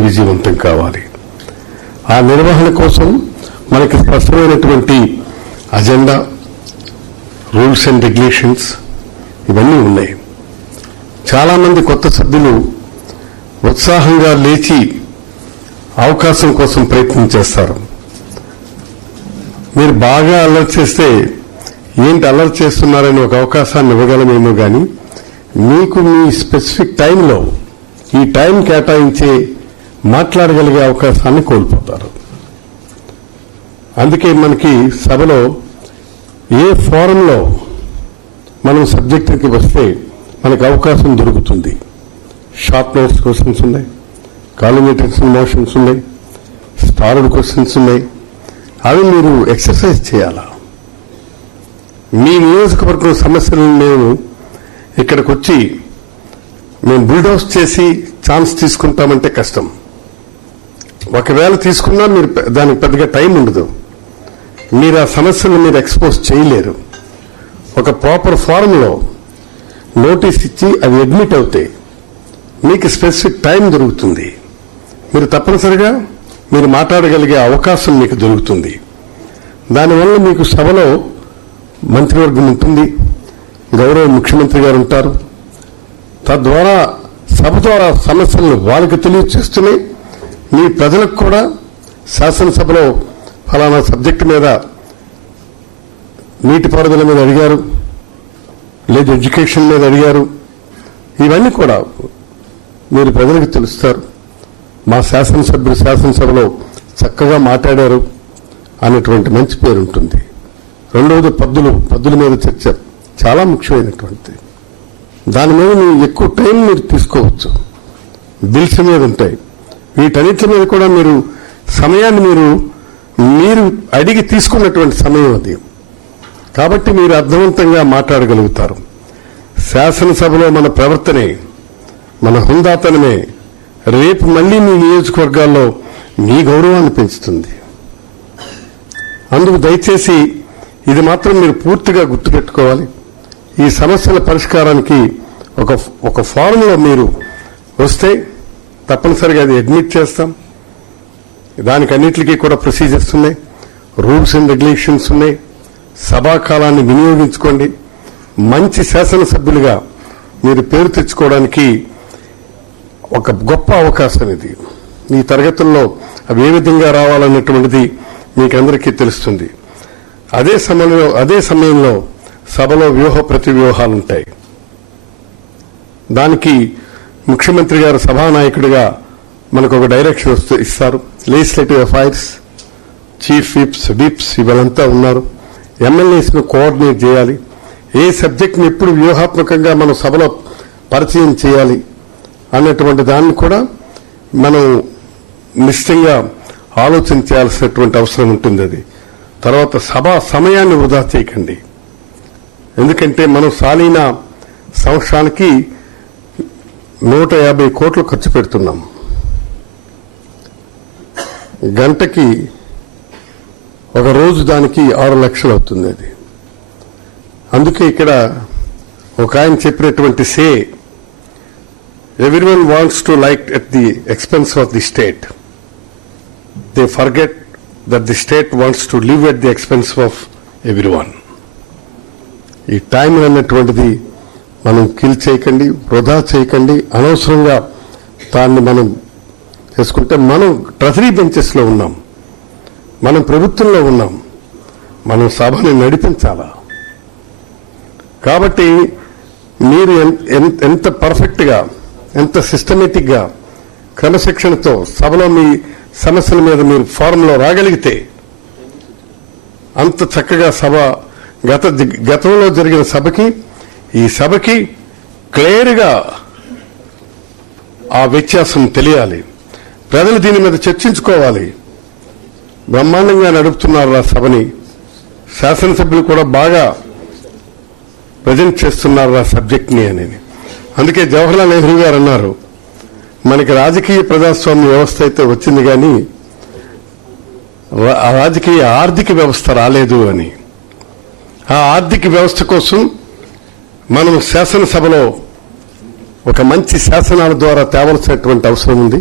విజయవంతం కావాలి. ఆ నిర్వహణ కోసం మనకి స్పష్టమైనటువంటి అజెండా, రూల్స్ అండ్ రెగ్యులేషన్స్ ఇవన్నీ ఉన్నాయి. చాలామంది కొత్త సభ్యులు ఉత్సాహంగా లేచి అవకాశం కోసం ప్రయత్నం చేస్తారు. మీరు బాగా అల్లరి చేస్తే ఏంటి అల్లరి చేస్తున్నారని ఒక అవకాశాన్ని ఇవ్వగలమేమో కానీ మీకు మీ స్పెసిఫిక్ టైంలో ఈ టైం కేటాయించే మాట్లాడగలిగే అవకాశాన్ని కోల్పోతారు. అందుకే మనకి సభలో ఏ ఫోరంలో మనం సబ్జెక్టుకి వస్తే మనకు అవకాశం దొరుకుతుంది. షార్ట్ నోట్స్ క్వశ్చన్స్ ఉన్నాయి, కాలిమేటర్స్ మోషన్స్ ఉన్నాయి, స్టార్డ్ క్వశ్చన్స్ ఉన్నాయి. అవి మీరు ఎక్సర్సైజ్ చేయాలా. మీ నియోజకవర్గం సమస్యలను మేము ఇక్కడికి వచ్చి మేము బుల్డోస్ చేసి ఛాన్స్ తీసుకుంటామంటే కష్టం. ఒకవేళ తీసుకున్నా మీరు దానికి పెద్దగా టైం ఉండదు. మీరు ఆ సమస్యలను మీరు ఎక్స్పోజ్ చేయలేరు. ఒక ప్రాపర్ ఫారంలో నోటీస్ ఇచ్చి అవి అడ్మిట్ అవుతాయి. మీకు స్పెసిఫిక్ టైం దొరుకుతుంది. మీరు తప్పనిసరిగా మీరు మాట్లాడగలిగే అవకాశం మీకు దొరుకుతుంది. దానివల్ల మీకు సభలో మంత్రివర్గం ఉంటుంది, గౌరవ ముఖ్యమంత్రి గారు ఉంటారు. తద్వారా సభ ద్వారా సమస్యలను వాళ్ళకి తెలియచేస్తున్నాయి. మీ ప్రజలకు కూడా శాసనసభలో ఫలానా సబ్జెక్టు మీద నీటిపారుదల మీద అడిగారు, లేదు ఎడ్యుకేషన్ మీద అడిగారు, ఇవన్నీ కూడా మీరు ప్రజలకు తెలుస్తారు. మా శాసనసభ్యులు శాసనసభలో చక్కగా మాట్లాడారు అనేటువంటి మంచి పేరు ఉంటుంది. రెండవది పద్దుల మీద చర్చ చాలా ముఖ్యమైనటువంటిది. దాని మీద మీరు ఎక్కువ టైం మీరు తీసుకోవచ్చు. బిల్స్ మీద ఉంటాయి. వీటన్నిటి మీద కూడా మీరు సమయాన్ని మీరు అడిగి తీసుకున్నటువంటి సమయం అది. కాబట్టి మీరు అర్థవంతంగా మాట్లాడగలుగుతారు. శాసనసభలో మన ప్రవర్తనే, మన హుందాతనమే రేపు మళ్లీ మీ నియోజకవర్గాల్లో మీ గౌరవాన్ని పెంచుతుంది. అందుకు దయచేసి ఇది మాత్రం మీరు పూర్తిగా గుర్తుపెట్టుకోవాలి. ఈ సమస్యల పరిష్కారానికి ఒక ఫారంలో మీరు వస్తే తప్పనిసరిగా అది అడ్మిట్ చేస్తాం. దానికి అన్నిటికీ కూడా ప్రొసీజర్స్ ఉన్నాయి, రూల్స్ అండ్ రెగ్యులేషన్స్ ఉన్నాయి. సభాకాలాన్ని వినియోగించుకోండి. మంచి శాసనసభ్యులుగా మీరు పేరు తెచ్చుకోవడానికి ఒక గొప్ప అవకాశం ఇది. ఈ తరగతుల్లో అవి ఏ విధంగా రావాలన్నటువంటిది మీకందరికీ తెలుస్తుంది. అదే సమయంలో సభలో వ్యూహ ప్రతివ్యూహాలు ఉంటాయి. దానికి ముఖ్యమంత్రి గారు సభానాయకుడిగా మనకు ఒక డైరెక్షన్ ఇస్తారు. లెజిస్లేటివ్ అఫైర్స్ చీఫ్ విప్స్ ఇవాళంతా ఉన్నారు. ఎమ్మెల్యేస్ను కోఆర్డినేట్ చేయాలి. ఏ సబ్జెక్ట్ని ఎప్పుడు వ్యూహాత్మకంగా మనం సభలో పరిచయం చేయాలి అన్నటువంటి దాన్ని కూడా మనం నిశ్చయంగా ఆలోచన చేయాల్సినటువంటి అవసరం ఉంటుంది. అది తర్వాత సభా సమయాన్ని వృధా చేయకండి. ఎందుకంటే మనం సాలీన సంవత్సరానికి 150 కోట్లు ఖర్చు పెడుతున్నాం. గంటకి ఒక రోజు దానికి 6 లక్షలు అవుతుంది. అది అందుకే ఇక్కడ ఒక ఆయన చెప్పినటువంటి say everyone wants to live at the expense of the state, they forget that the state wants to live at the expense of everyone. ఈ టైం అన్నటువంటిది మనం కిల్ చేయకండి, వృధా చేయకండి. అనవసరంగా దాన్ని మనం చేసుకుంటే మనం ట్రెజరీ బెంచెస్లో ఉన్నాం, మనం ప్రభుత్వంలో ఉన్నాం, మనం సభని నడిపించాలా. కాబట్టి మీరు ఎంత పర్ఫెక్ట్గా, ఎంత సిస్టమేటిక్గా, క్రమశిక్షణతో సభలో మీ సమస్యల మీద మీరు ఫారంలో రాగలిగితే అంత చక్కగా సభ గతంలో జరిగిన సభకి ఈ సభకి క్లియర్గా ఆ వ్యత్యాసం తెలియాలి. ప్రజలు దీని మీద చర్చించుకోవాలి. బ్రహ్మాండంగా నడుపుతున్నారు ఆ సభని. శాసనసభ్యులు కూడా బాగా ప్రజెంట్ చేస్తున్నారు ఆ సబ్జెక్ట్ని అని. అందుకే జవహర్లాల్ నెహ్రూ గారు అన్నారు, మనకి రాజకీయ ప్రజాస్వామ్య వ్యవస్థ అయితే వచ్చింది కానీ రాజకీయ ఆర్థిక వ్యవస్థ రాలేదు అని. ఆ ఆర్థిక వ్యవస్థ కోసం మనం శాసనసభలో ఒక మంచి శాసనాల ద్వారా తేవలసినటువంటి అవసరం ఉంది.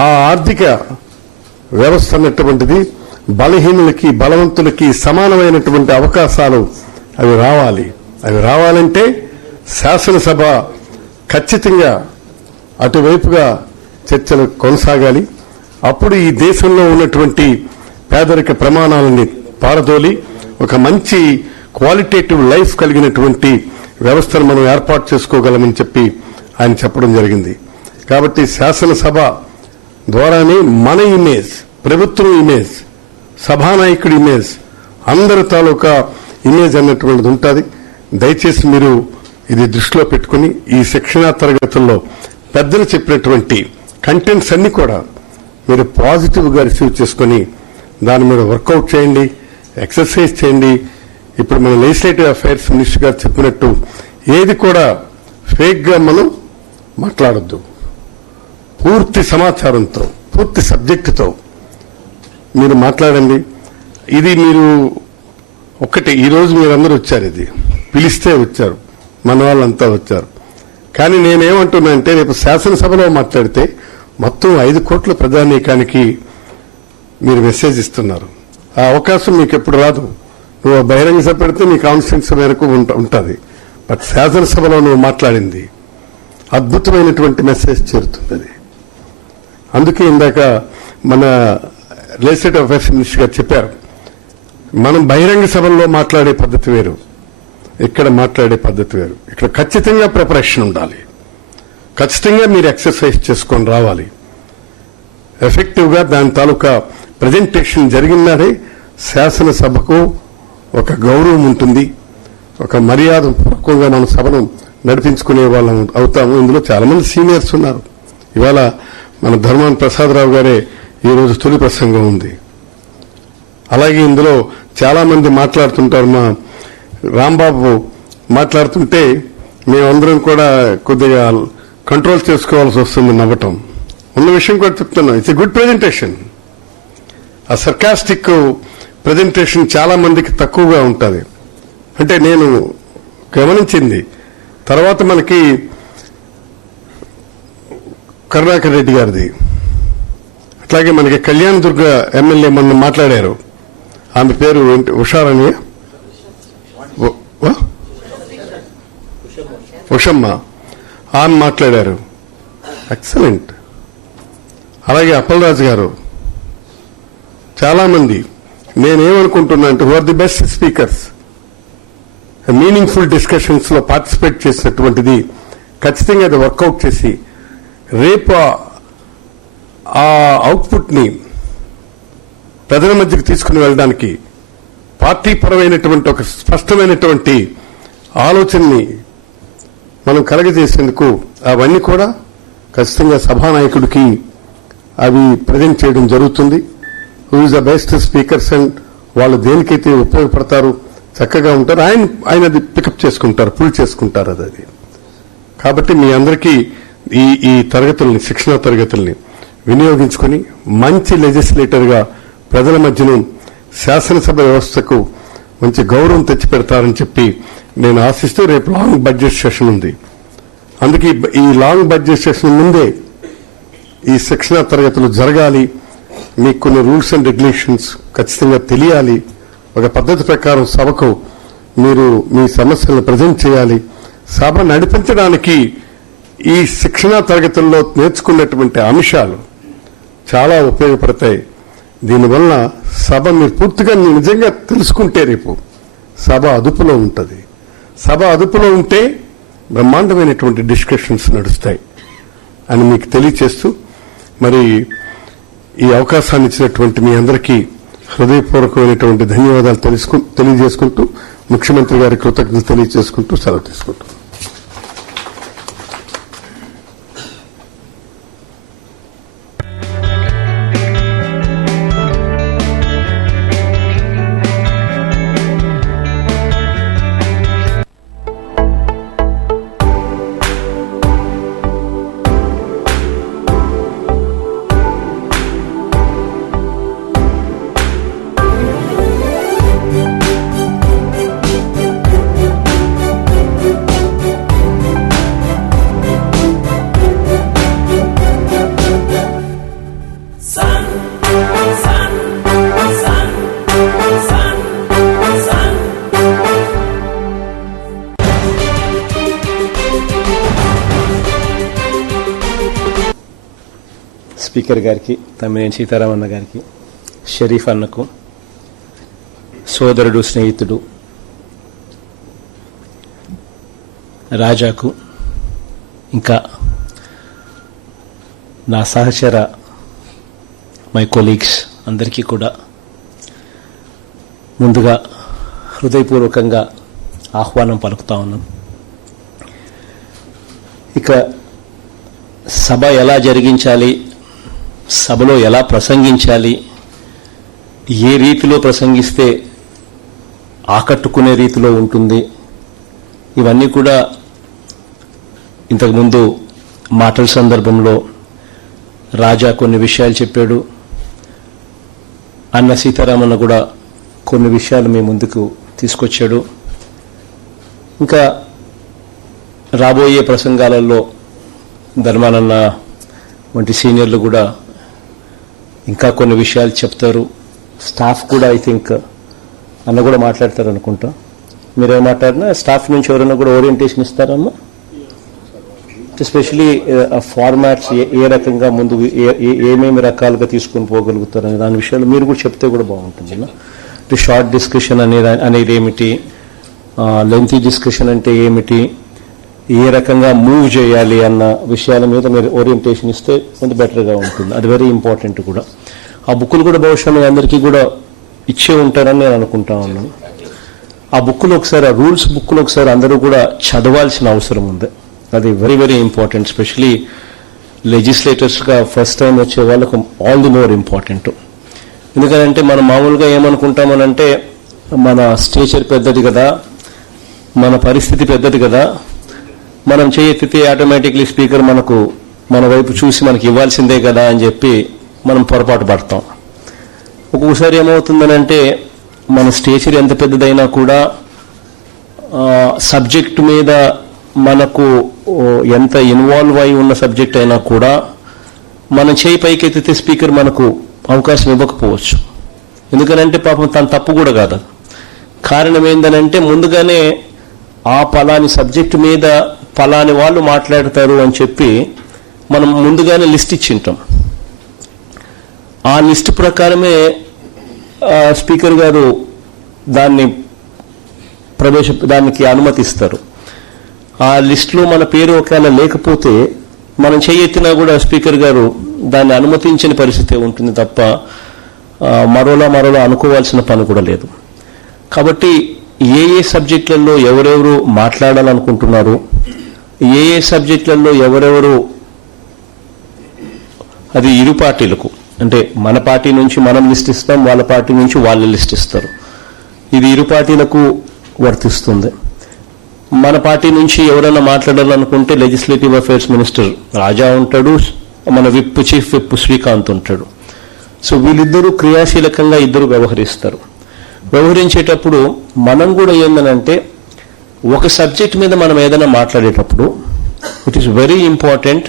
ఆ ఆర్థిక వ్యవస్థ అన్నటువంటిది బలహీనులకి బలవంతులకి సమానమైనటువంటి అవకాశాలు అవి రావాలి. అవి రావాలంటే శాసనసభ ఖచ్చితంగా అటువైపుగా చర్చలు కొనసాగాలి. అప్పుడు ఈ దేశంలో ఉన్నటువంటి పేదరిక ప్రమాణాలని పారదోలి ఒక మంచి క్వాలిటేటివ్ లైఫ్ కలిగినటువంటి వ్యవస్థను మనం ఏర్పాటు చేసుకోగలమని చెప్పి ఆయన చెప్పడం జరిగింది. కాబట్టి శాసనసభ ద్వారానే మన ఇమేజ్, ప్రభుత్వం ఇమేజ్, సభానాయకుడి ఇమేజ్, అందరి తాలూకా ఇమేజ్ అన్నటువంటిది ఉంటుంది. దయచేసి మీరు ఇది దృష్టిలో పెట్టుకుని ఈ శిక్షణా తరగతుల్లో పెద్దలు చెప్పినటువంటి కంటెంట్స్ అన్ని కూడా మీరు పాజిటివ్గా రిసీవ్ చేసుకుని దాని మీద వర్కౌట్ చేయండి, ఎక్సర్సైజ్ చేయండి. ఇప్పుడు మన లెజిస్లేటివ్ అఫైర్స్ మినిస్టర్ గారు చెప్పినట్టు ఏది కూడా ఫేక్గా మనం మాట్లాడొద్దు. పూర్తి సమాచారంతో, పూర్తి సబ్జెక్టుతో మీరు మాట్లాడండి. ఇది మీరు ఒక్కటి, ఈరోజు మీరందరూ వచ్చారు, ఇది పిలిస్తే వచ్చారు, మన వాళ్ళంతా వచ్చారు. కానీ నేనేమంటున్నా అంటే రేపు శాసనసభలో మాట్లాడితే మొత్తం 5 కోట్ల ప్రజానీకానికి మీరు మెసేజ్ ఇస్తున్నారు. ఆ అవకాశం మీకు ఎప్పుడు రాదు. నువ్వు బహిరంగ సభ పెడితే నీ కాన్స్టిట్యూన్సీ మేరకు ఉంటుంది. బట్ శాసనసభలో నువ్వు మాట్లాడింది అద్భుతమైనటువంటి మెసేజ్ చేరుతుంది. అందుకే ఇందాక మన లెజిస్లేటివ్ అఫైర్స్ మినిస్టర్ గారు చెప్పారు, మనం బహిరంగ సభల్లో మాట్లాడే పద్ధతి వేరు, ఇక్కడ మాట్లాడే పద్ధతి వేరు. ఇక్కడ ఖచ్చితంగా ప్రిపరేషన్ ఉండాలి, ఖచ్చితంగా మీరు ఎక్సర్సైజ్ చేసుకొని రావాలి. ఎఫెక్టివ్గా దాని తాలూకా ప్రజెంటేషన్ జరిగినాడే శాసనసభకు ఒక గౌరవం ఉంటుంది, ఒక మర్యాద పూర్వకంగా మన సభను నడిపించుకునే వాళ్ళం అవుతాము. ఇందులో చాలా మంది సీనియర్స్ ఉన్నారు. ఇవాళ మన ధర్మాన ప్రసాదరావు గారే ఈరోజు తొలి ప్రసంగం ఉంది. అలాగే ఇందులో చాలా మంది మాట్లాడుతుంటారు. మా రాంబాబు మాట్లాడుతుంటే మేమందరం కూడా కొద్దిగా కంట్రోల్ చేసుకోవాల్సి వస్తుంది నవ్వటం. ఉన్న విషయం కూడా చెప్తున్నాం, ఇట్స్ ఎ గుడ్ ప్రెజెంటేషన్. ఆ సర్కాస్టిక్ ప్రెజెంటేషన్ చాలా మందికి తక్కువగా ఉంటుంది. అంటే నేను గమనించింది. తర్వాత మనకి కరుణాకర్ రెడ్డి గారిది, అట్లాగే మనకి కళ్యాణ్ దుర్గ ఎమ్మెల్యే మొన్న మాట్లాడారు. ఆమె పేరు ఉషారాణి, ఉషమ్మ, ఆమె మాట్లాడారు. ఎక్సలెంట్. అలాగే అప్పలరాజు గారు, చాలా మంది. నేనేమనుకుంటున్నా అంటే who are the best speakers, meaningful discussions లో పార్టిసిపేట్ చేసినటువంటిది ఖచ్చితంగా అది వర్కౌట్ చేసి రేపు ఆ అవుట్పుట్ ని ప్రజల మధ్యకి తీసుకుని వెళ్ళడానికి పార్టీ పరమైనటువంటి ఒక స్పష్టమైనటువంటి ఆలోచనని మనం కలగజేసేందుకు అవన్నీ కూడా ఖచ్చితంగా సభానాయకుడికి అవి ప్రజెంట్ చేయడం జరుగుతుంది. Who is the best speakers and వాళ్ళు దేనికైతే ఉపయోగపడతారు, చక్కగా ఉంటారు, ఆయన అది పికప్ చేసుకుంటారు, పుల్ చేసుకుంటారు అది. కాబట్టి మీ అందరికీ ఈ తరగతుల్ని, శిక్షణా తరగతుల్ని వినియోగించుకుని మంచి లెజిస్లేటర్గా ప్రజల మధ్యను శాసనసభ వ్యవస్థకు మంచి గౌరవం తెచ్చిపెడతారని చెప్పి నేను ఆశిస్తూ, రేపు లాంగ్ బడ్జెట్ సెషన్ ఉంది. అందుకే ఈ లాంగ్ బడ్జెట్ సెషన్ ముందే ఈ శిక్షణా తరగతులు జరగాలి. మీకు కొన్ని రూల్స్ అండ్ రెగ్యులేషన్స్ ఖచ్చితంగా తెలియాలి. ఒక పద్ధతి ప్రకారం సభకు మీరు మీ సమస్యలను ప్రజెంట్ చేయాలి. సభ నడిపించడానికి ఈ శిక్షణా తరగతుల్లో నేర్చుకున్నటువంటి అంశాలు చాలా ఉపయోగపడతాయి. దీనివల్ల సభ మీరు పూర్తిగా నిజంగా తెలుసుకుంటే రేపు సభ అదుపులో ఉంటుంది. సభ అదుపులో ఉంటే బ్రహ్మాండమైనటువంటి డిస్కషన్స్ నడుస్తాయి అని మీకు తెలియచేస్తూ, మరి ఈ అవకాశాన్ని ఇచ్చినటువంటి మీ అందరికీ హృదయపూర్వకమైనటువంటి ధన్యవాదాలు తెలియజేసుకుంటూ, ముఖ్యమంత్రి గారి కృతజ్ఞత తెలియజేసుకుంటూ సెలవు తీసుకుంటాం. స్పీకర్ గారికి, తమ్మినేని సీతారామన్న గారికి, షరీఫ్ అన్నకు, సోదరుడు, స్నేహితుడు రాజాకు, ఇంకా నా సహచర మై కొలీగ్స్ అందరికీ కూడా ముందుగా హృదయపూర్వకంగా ఆహ్వానం పలుకుతా ఉన్నాం. ఇక సభ ఎలా జరిగించాలి, సభలో ఎలా ప్రసంగించాలి, ఏ రీతిలో ప్రసంగిస్తే ఆకట్టుకునే రీతిలో ఉంటుంది, ఇవన్నీ కూడా ఇంతకుముందు మాటల సందర్భంలో రాజా కొన్ని విషయాలు చెప్పాడు. అన్న సీతారామన్న కూడా కొన్ని విషయాలు మీ ముందుకు తీసుకొచ్చాడు. ఇంకా రాబోయే ప్రసంగాలలో ధర్మానన్న వంటి సీనియర్లు కూడా ఇంకా కొన్ని విషయాలు చెప్తారు. స్టాఫ్ కూడా ఐ థింక్ అన్న కూడా మాట్లాడతారు అనుకుంటా. మీరేం మాట్లాడినా స్టాఫ్ నుంచి ఎవరైనా కూడా ఓరియంటేషన్ ఇస్తారమ్మా, ఎస్పెషలీ ఫార్మాట్స్ ఏ రకంగా ముందు ఏమేమి రకాలుగా తీసుకుని పోగలుగుతారు అనే దాని విషయాలు మీరు కూడా చెప్తే కూడా బాగుంటుంది. అంటే షార్ట్ డిస్కషన్ అనేది ఏమిటి, లెంతీ డిస్కషన్ అంటే ఏమిటి, ఏ రకంగా మూవ్ చేయాలి అన్న విషయాల మీద మీరు ఓరియంటేషన్ ఇస్తే కొంచెం బెటర్గా ఉంటుంది. అది వెరీ ఇంపార్టెంట్ కూడా. ఆ బుక్కులు కూడా బహుశా మీ అందరికీ కూడా ఇచ్చే ఉంటారని నేను అనుకుంటా ఉన్నాను. ఆ బుక్కులు ఒకసారి, ఆ రూల్స్ బుక్కులు ఒకసారి అందరూ కూడా చదవాల్సిన అవసరం ఉంది. అది వెరీ వెరీ ఇంపార్టెంట్. స్పెషలీ లెజిస్లేటర్స్గా ఫస్ట్ టైం వచ్చే వాళ్ళకు ఆల్ ది మోర్ ఇంపార్టెంట్. ఎందుకంటే మనం మామూలుగా ఏమనుకుంటామనంటే మన స్టేచర్ పెద్దది కదా, మన పరిస్థితి పెద్దది కదా, మనం చేయెత్తితే ఆటోమేటిక్లీ స్పీకర్ మన వైపు చూసి మనకి ఇవ్వాల్సిందే కదా అని చెప్పి మనం పొరపాటు పడతాం. ఒక్కొక్కసారి ఏమవుతుందనంటే మన స్టేచర్ ఎంత పెద్దదైనా కూడా సబ్జెక్ట్ మీద మనకు ఎంత ఇన్వాల్వ్ అయి ఉన్న సబ్జెక్ట్ అయినా కూడా మనం చేయి పైకెత్తితే స్పీకర్ మనకు అవకాశం ఇవ్వకపోవచ్చు. ఎందుకనంటే పాపం తన తప్పు కూడా కాదు. కారణం ఏందనంటే ముందుగానే ఆ పలాని సబ్జెక్టు మీద పలాని వాళ్ళు మాట్లాడతారు అని చెప్పి మనం ముందుగానే లిస్ట్ ఇచ్చింటాం. ఆ లిస్ట్ ప్రకారమే స్పీకర్ గారు దానికి అనుమతిస్తారు. ఆ లిస్టులో మన పేరు ఒకవేళ లేకపోతే మనం చేయెత్తినా కూడా స్పీకర్ గారు దాన్ని అనుమతించని పరిస్థితి ఉంటుంది తప్ప మరోలా అనుకోవాల్సిన పని కూడా లేదు. కాబట్టి ఏ సబ్జెక్టులలో ఎవరెవరు మాట్లాడాలనుకుంటున్నారు, ఏ సబ్జెక్టులలో ఎవరెవరు, అది ఇరు పార్టీలకు, అంటే మన పార్టీ నుంచి మనం లిస్ట్ ఇస్తాం, వాళ్ళ పార్టీ నుంచి వాళ్ళు లిస్ట్ ఇస్తారు. ఇది ఇరు పార్టీలకు వర్తిస్తుంది. మన పార్టీ నుంచి ఎవరైనా మాట్లాడాలనుకుంటే లెజిస్లేటివ్ అఫైర్స్ మినిస్టర్ రాజా ఉంటాడు, మన చీఫ్ విప్ శ్రీకాంత్ ఉంటాడు. సో వీళ్ళిద్దరూ క్రియాశీలకంగా ఇద్దరు వ్యవహరిస్తారు. వ్యవహరించేటప్పుడు మనం కూడా ఏందనంటే ఒక సబ్జెక్ట్ మీద మనం ఏదైనా మాట్లాడేటప్పుడు it is very important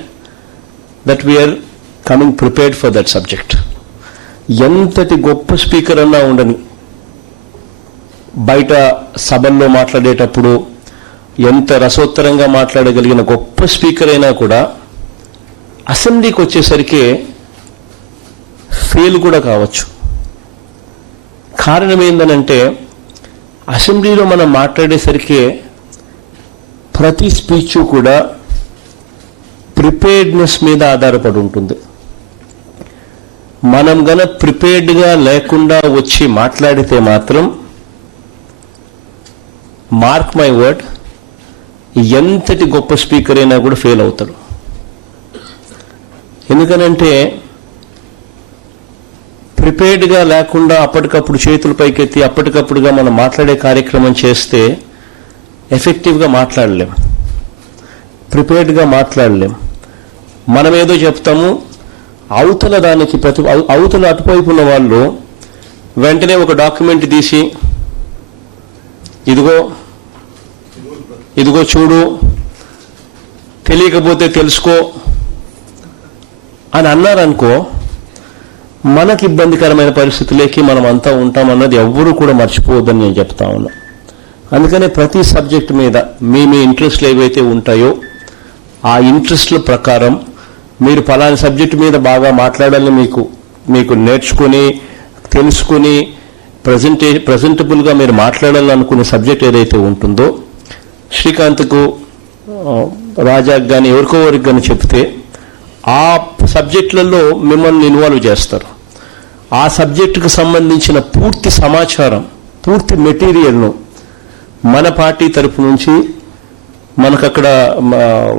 that we are coming prepared for that subject. ఎంతటి గొప్ప స్పీకర్ అన్నా ఉండని, బయట సభల్లో మాట్లాడేటప్పుడు ఎంత రసోత్తరంగా మాట్లాడగలిగిన గొప్ప స్పీకర్ అయినా కూడా అసెంబ్లీకి వచ్చేసరికి ఫెయిల్ కూడా కావచ్చు. కారణం ఏందనంటే అసెంబ్లీలో మనం మాట్లాడేసరికి ప్రతి స్పీచ్ కూడా ప్రిపేర్డ్నెస్ మీద ఆధారపడి ఉంటుంది. మనం ప్రిపేర్డ్గా లేకుండా వచ్చి మాట్లాడితే మాత్రం మార్క్ మై వర్డ్, ఎంతటి గొప్ప స్పీకర్ అయినా కూడా ఫెయిల్ అవుతాడు. ఎందుకనంటే ప్రిపేర్డ్గా లేకుండా అప్పటికప్పుడు చేతులు పైకెత్తి అప్పటికప్పుడుగా మనం మాట్లాడే కార్యక్రమం చేస్తే ఎఫెక్టివ్గా మాట్లాడలేం, ప్రిపేర్డ్గా మాట్లాడలేం. మనం ఏదో చెప్తాము, అవతల అటువైపు ఉన్న వాళ్ళు వెంటనే ఒక డాక్యుమెంట్ తీసి ఇదిగో చూడు, తెలియకపోతే తెలుసుకో అని అన్నారనుకో, మనకి ఇబ్బందికరమైన పరిస్థితులకి మనం అంతా ఉంటామన్నది ఎవ్వరూ కూడా మర్చిపోవద్దని నేను చెప్తా ఉన్నా. అందుకనే ప్రతి సబ్జెక్టు మీద మీ ఇంట్రెస్ట్లు ఏవైతే ఉంటాయో ఆ ఇంట్రెస్ట్ల ప్రకారం మీరు ఫలానా సబ్జెక్టు మీద బాగా మాట్లాడాలని మీకు నేర్చుకుని తెలుసుకుని ప్రజెంటబుల్గా మీరు మాట్లాడాలనుకునే సబ్జెక్ట్ ఏదైతే ఉంటుందో శ్రీకాంత్కు రాజాకు కానీ ఎవరికోవరికి కానీ చెప్తే ఆ సబ్జెక్టులలో మిమ్మల్ని ఇన్వాల్వ్ చేస్తారు. ఆ సబ్జెక్టుకు సంబంధించిన పూర్తి సమాచారం, పూర్తి మెటీరియల్ను మన పార్టీ తరఫు నుంచి మనకు అక్కడ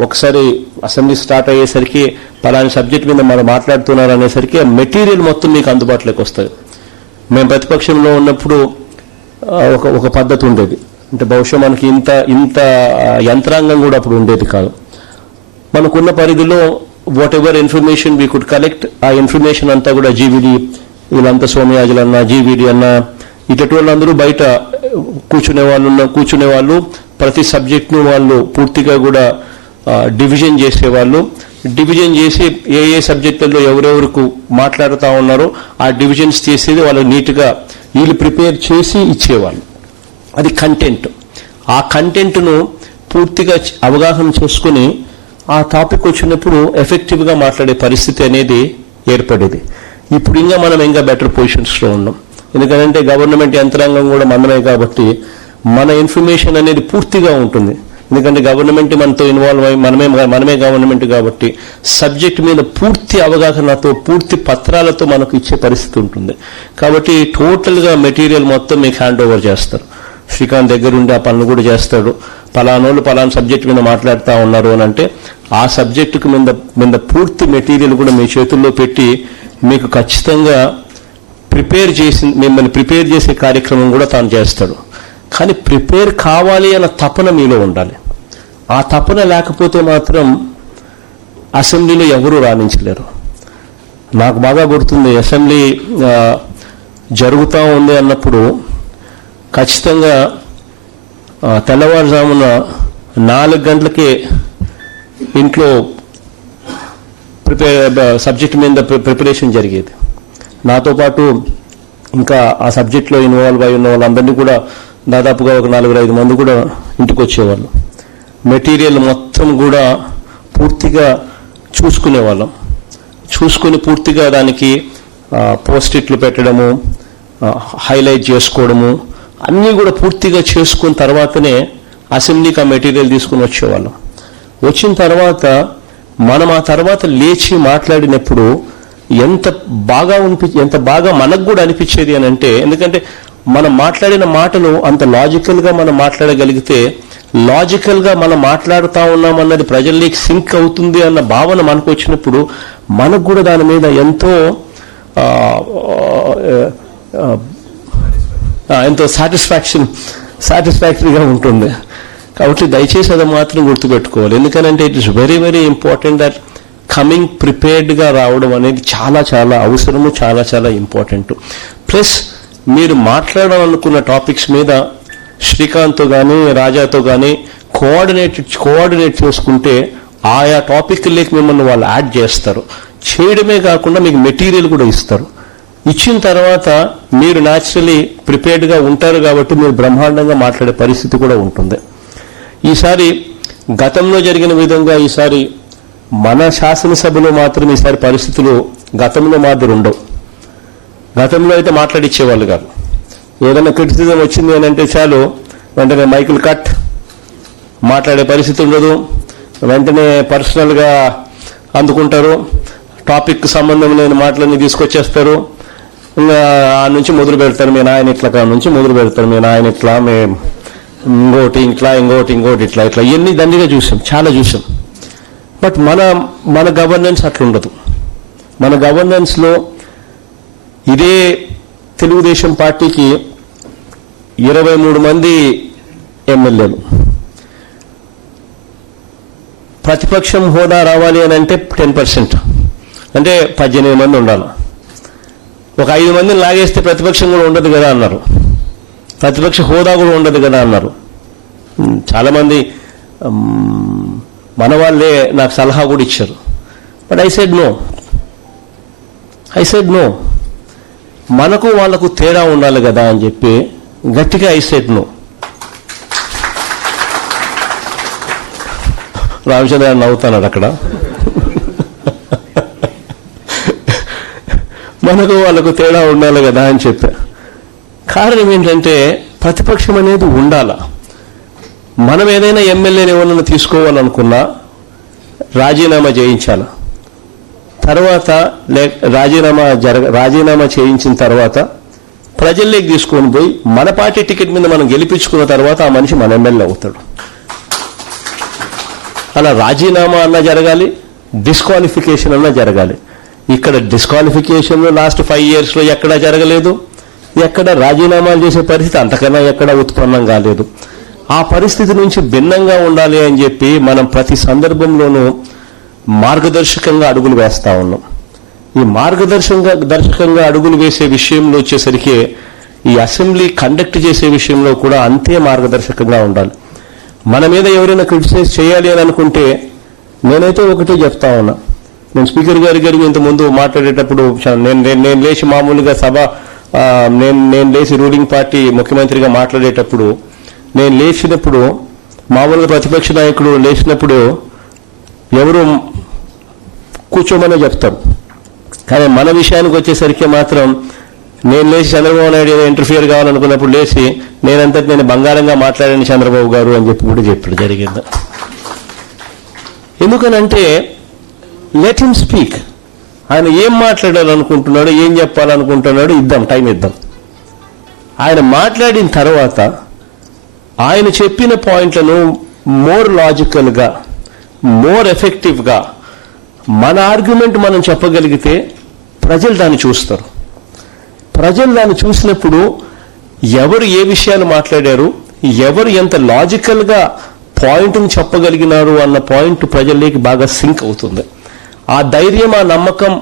ఒకసారి అసెంబ్లీ స్టార్ట్ అయ్యేసరికి పలానా సబ్జెక్ట్ మీద మనం మాట్లాడుతున్నారు అనేసరికి ఆ మెటీరియల్ మొత్తం మీకు అందుబాటులోకి వస్తుంది. మేము ప్రతిపక్షంలో ఉన్నప్పుడు ఒక పద్ధతి ఉండేది. అంటే బహుశా మనకి ఇంత యంత్రాంగం కూడా అప్పుడు ఉండేది కాదు. మనకున్న పరిధిలో what ever information we could collect, ఆ ఇన్ఫర్మేషన్ అంతా కూడా జీవీడీ వీళ్ళంతా సోమయాజులు అన్నా జీవీడీ అన్నా ఇటువంటి వాళ్ళందరూ బయట కూర్చునే వాళ్ళు ప్రతి సబ్జెక్ట్ను వాళ్ళు పూర్తిగా కూడా డివిజన్ చేసేవాళ్ళు. డివిజన్ చేసి ఏ సబ్జెక్టుల్లో ఎవరెవరికి మాట్లాడుతూ ఉన్నారో ఆ డివిజన్స్ చేసేది వాళ్ళు నీట్గా వీళ్ళు ప్రిపేర్ చేసి ఇచ్చేవాళ్ళు. అది కంటెంట్. ఆ కంటెంట్ను పూర్తిగా అవగాహన చేసుకుని ఆ టాపిక్ వచ్చినప్పుడు ఎఫెక్టివ్గా మాట్లాడే పరిస్థితి అనేది ఏర్పడేది. ఇప్పుడు మనం ఇంకా బెటర్ పొజిషన్స్లో ఉన్నాం. ఎందుకంటే గవర్నమెంట్ యంత్రాంగం కూడా మనమే కాబట్టి మన ఇన్ఫర్మేషన్ అనేది పూర్తిగా ఉంటుంది. ఎందుకంటే గవర్నమెంట్ మనతో ఇన్వాల్వ్ అయ్యి మనమే గవర్నమెంట్ కాబట్టి సబ్జెక్ట్ మీద పూర్తి అవగాహనతో పూర్తి పత్రాలతో మనకు ఇచ్చే పరిస్థితి ఉంటుంది. కాబట్టి టోటల్గా మెటీరియల్ మొత్తం మీకు హ్యాండ్ ఓవర్ చేస్తారు. శ్రీకాంత్ దగ్గరుండి ఆ పనులు కూడా చేస్తాడు. పలానోళ్ళు పలానా సబ్జెక్ట్ మీద మాట్లాడుతూ ఉన్నారు అని అంటే ఆ సబ్జెక్టుకు మీద పూర్తి మెటీరియల్ కూడా మీ చేతుల్లో పెట్టి మీకు ఖచ్చితంగా మిమ్మల్ని ప్రిపేర్ చేసే కార్యక్రమం కూడా తాను చేస్తాడు. కానీ ప్రిపేర్ కావాలి అన్న తపన మీలో ఉండాలి. ఆ తపన లేకపోతే మాత్రం అసెంబ్లీలో ఎవరూ రాణించలేరు. నాకు బాగా గుర్తుంది, అసెంబ్లీ జరుగుతూ ఉంది అన్నప్పుడు ఖచ్చితంగా తెల్లవారుజామున 4 గంటలకే ఇంట్లో సబ్జెక్ట్ మీద ప్రిపరేషన్ జరిగేది. నాతో పాటు ఇంకా ఆ సబ్జెక్ట్లో ఇన్వాల్వ్ అయి ఉన్న వాళ్ళందరినీ కూడా దాదాపుగా ఒక 4-5 మంది కూడా ఇంటికి వచ్చేవాళ్ళు. మెటీరియల్ మొత్తం కూడా పూర్తిగా చూసుకునేవాళ్ళం. చూసుకుని పూర్తిగా దానికి పోస్టిట్లు పెట్టడము, హైలైట్ చేసుకోవడము అన్నీ కూడా పూర్తిగా చేసుకున్న తర్వాతనే అసెంబ్లీకి ఆ మెటీరియల్ తీసుకుని వచ్చేవాళ్ళం. వచ్చిన తర్వాత మనం ఆ తర్వాత లేచి మాట్లాడినప్పుడు ఎంత బాగా మనకు కూడా అనిపించేది అని అంటే, ఎందుకంటే మనం మాట్లాడిన మాటలు అంత లాజికల్గా మనం మాట్లాడగలిగితే లాజికల్గా మనం మాట్లాడుతూ ఉన్నామన్నది ప్రజల్లోకి సింక్ అవుతుంది అన్న భావన మనకు వచ్చినప్పుడు మనకు కూడా దాని మీద ఎంతో సాటిస్ఫాక్టరీగా ఉంటుంది. కాబట్టి దయచేసి అది మాత్రం గుర్తుపెట్టుకోవాలి. ఎందుకంటే it is very very important that coming ప్రిపేర్డ్గా రావడం అనేది చాలా చాలా అవసరము, చాలా చాలా ఇంపార్టెంట్. ప్లస్ మీరు మాట్లాడాలనుకున్న టాపిక్స్ మీద శ్రీకాంత్తో కానీ రాజాతో కానీ కోఆర్డినేట్ చేసుకుంటే ఆయా టాపిక్లకి మిమ్మల్ని వాళ్ళు యాడ్ చేస్తారు. చేయడమే కాకుండా మీకు మెటీరియల్ కూడా ఇస్తారు. ఇచ్చిన తర్వాత మీరు న్యాచురలీ ప్రిపేర్డ్గా ఉంటారు కాబట్టి మీరు బ్రహ్మాండంగా మాట్లాడే పరిస్థితి కూడా ఉంటుంది. ఈసారి గతంలో జరిగిన విధంగా ఈసారి మన శాసనసభలో మాత్రం ఈసారి పరిస్థితులు గతంలో మాదిరి ఉండవు. గతంలో అయితే మాట్లాడిచ్చేవాళ్ళు కాదు. ఏదైనా క్రిటిసిజం వచ్చింది అని అంటే చాలు వెంటనే మైకులు కట్, మాట్లాడే పరిస్థితి ఉండదు. వెంటనే పర్సనల్గా అందుకుంటారు. టాపిక్ సంబంధం లేని మాటలన్నీ తీసుకొచ్చేస్తారు. ఇంకా ఆ నుంచి మొదలు పెడతారు, మీ నాయన ఇట్లా, కా నుంచి మొదలు పెడతారు, మీ నాయన ఇట్లా, మేము ఇంకోటి ఇట్లా ఇవన్నీ దండిగా చూసాం, చాలా చూసాం. బట్ మన గవర్నెన్స్ అట్లుండదు. మన గవర్నెన్స్లో ఇదే తెలుగుదేశం పార్టీకి 23 మంది ఎమ్మెల్యేలు. ప్రతిపక్షం హోదా రావాలి అని అంటే 10%, అంటే 18 మంది ఉండాలి. ఒక 5 మందిని లాగేస్తే ప్రతిపక్షం కూడా ఉండదు కదా అన్నారు. ప్రతిపక్ష హోదా కూడా ఉండదు కదా అన్నారు. చాలామంది మన వాళ్ళే నాకు సలహా కూడా ఇచ్చారు. But I said no. మనకు వాళ్లకు తేడా ఉండాలి కదా అని చెప్పి గట్టిగా ఐ సెడ్ నో. రామచంద్ర నవ్వుతున్నాడు అక్కడ. మనకు వాళ్ళకు తేడా ఉండాలి కదా అని చెప్పా. కారణం ఏంటంటే ప్రతిపక్షం అనేది ఉండాలా. మనం ఏదైనా ఎమ్మెల్యేని ఎవరైనా తీసుకోవాలనుకున్నా రాజీనామా చేయించాలి. తర్వాత రాజీనామా చేయించిన తర్వాత ప్రజల్లోకి తీసుకొని పోయి మన పార్టీ టికెట్ మీద మనం గెలిపించుకున్న తర్వాత ఆ మనిషి మన ఎమ్మెల్యే అవుతాడు. అలా రాజీనామా అన్నా జరగాలి, డిస్క్వాలిఫికేషన్ అన్నా జరగాలి. ఇక్కడ డిస్క్వాలిఫికేషన్ లాస్ట్ 5 years ఎక్కడా జరగలేదు. ఎక్కడ రాజీనామాలు చేసే పరిస్థితి అంతకన్నా ఎక్కడ ఉత్పన్నం కాలేదు. ఆ పరిస్థితి నుంచి భిన్నంగా ఉండాలి అని చెప్పి మనం ప్రతి సందర్భంలోనూ మార్గదర్శకంగా అడుగులు వేస్తా ఉన్నాం. ఈ మార్గదర్శకంగా అడుగులు వేసే విషయంలో వచ్చేసరికి ఈ అసెంబ్లీ కండక్ట్ చేసే విషయంలో కూడా అంతే మార్గదర్శకంగా ఉండాలి. మన మీద ఎవరైనా క్రిటిసైజ్ చేయాలి అని అనుకుంటే నేనైతే ఒకటే చెప్తా ఉన్నా. నేను స్పీకర్ గారికి ఇంతకుముందు మాట్లాడేటప్పుడు నేను లేచి మామూలుగా నేను లేచి రూలింగ్ పార్టీ ముఖ్యమంత్రిగా మాట్లాడేటప్పుడు నేను లేచినప్పుడు మామూలుగా ప్రతిపక్ష నాయకుడు లేచినప్పుడు ఎవరు కూర్చోమనే చెప్తారు. కానీ మన విషయానికి వచ్చేసరికి మాత్రం నేను లేచి చంద్రబాబు నాయుడు ఏదో ఇంటర్ఫియర్ కావాలనుకున్నప్పుడు లేచి నేను బంగారంగా మాట్లాడాను చంద్రబాబు గారు అని చెప్పి కూడా చెప్పడం జరిగింది. ఎందుకనంటే లెట్ హిమ్ స్పీక్. ఆయన ఏం మాట్లాడాలనుకుంటున్నాడు, ఏం చెప్పాలనుకుంటున్నాడు టైం ఇద్దాం. ఆయన మాట్లాడిన తర్వాత ఆయన చెప్పిన పాయింట్లను మోర్ లాజికల్గా, మోర్ ఎఫెక్టివ్గా మన ఆర్గ్యుమెంట్ మనం చెప్పగలిగితే ప్రజలు దాన్ని చూస్తారు. ప్రజలు దాన్ని చూసినప్పుడు ఎవరు ఏ విషయాలు మాట్లాడారు, ఎవరు ఎంత లాజికల్గా పాయింట్ని చెప్పగలిగినారు అన్న పాయింట్ ప్రజల్లోకి బాగా సింక్ అవుతుంది. ఆ ధైర్యం, ఆ నమ్మకం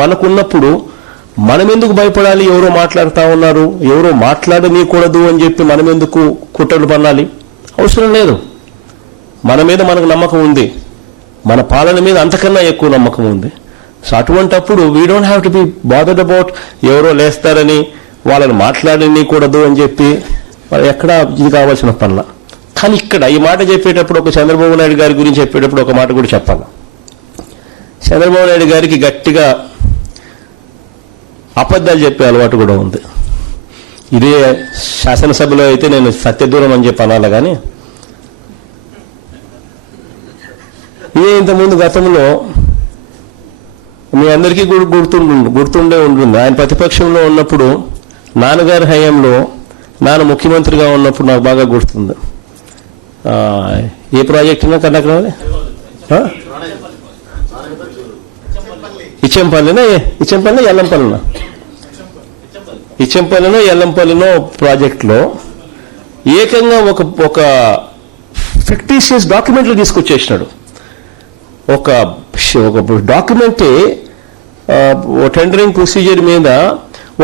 మనకున్నప్పుడు మనం ఎందుకు భయపడాలి? ఎవరో మాట్లాడుతూ ఉన్నారు, ఎవరో మాట్లాడనీయకూడదు అని చెప్పి మనం ఎందుకు కుట్రలు పన్నాలి? అవసరం లేదు. మన మీద మనకు నమ్మకం ఉంది, మన పాలన మీద అంతకన్నా ఎక్కువ నమ్మకం ఉంది. సో అటువంటప్పుడు we don't have to be bothered about ఎవరో లేస్తారని వాళ్ళని మాట్లాడనీయకూడదు అని చెప్పి ఎక్కడ ఇది కావాల్సిన పనుల. కానీ ఇక్కడ ఈ మాట చెప్పేటప్పుడు ఒక చంద్రబాబు నాయుడు గారి గురించి చెప్పేటప్పుడు ఒక మాట కూడా చెప్పాలి. చంద్రబాబు నాయుడు గారికి గట్టిగా అబద్ధాలు చెప్పే అలవాటు కూడా ఉంది. ఇదే శాసనసభలో అయితే నేను సత్యదూరం అని చెప్పి అనాలి. కానీ ఇదే ఇంతకుముందు గతంలో మీ అందరికీ గుర్తుండే ఉంటుంది. ఆయన ప్రతిపక్షంలో ఉన్నప్పుడు, నాన్నగారి హయాంలో, నాన్న ముఖ్యమంత్రిగా ఉన్నప్పుడు నాకు బాగా గుర్తుంది. ఏ ప్రాజెక్టునా కన్నకరావాలి? ఇచ్చెంపల్లినో ఎల్లంపల్లినో ప్రాజెక్టులో ఏకంగా ఒక ఫిక్టీషియస్ డాక్యుమెంట్లు తీసుకొచ్చేసినాడు. ఒక డాక్యుమెంటే టెండరింగ్ ప్రొసీజర్ మీద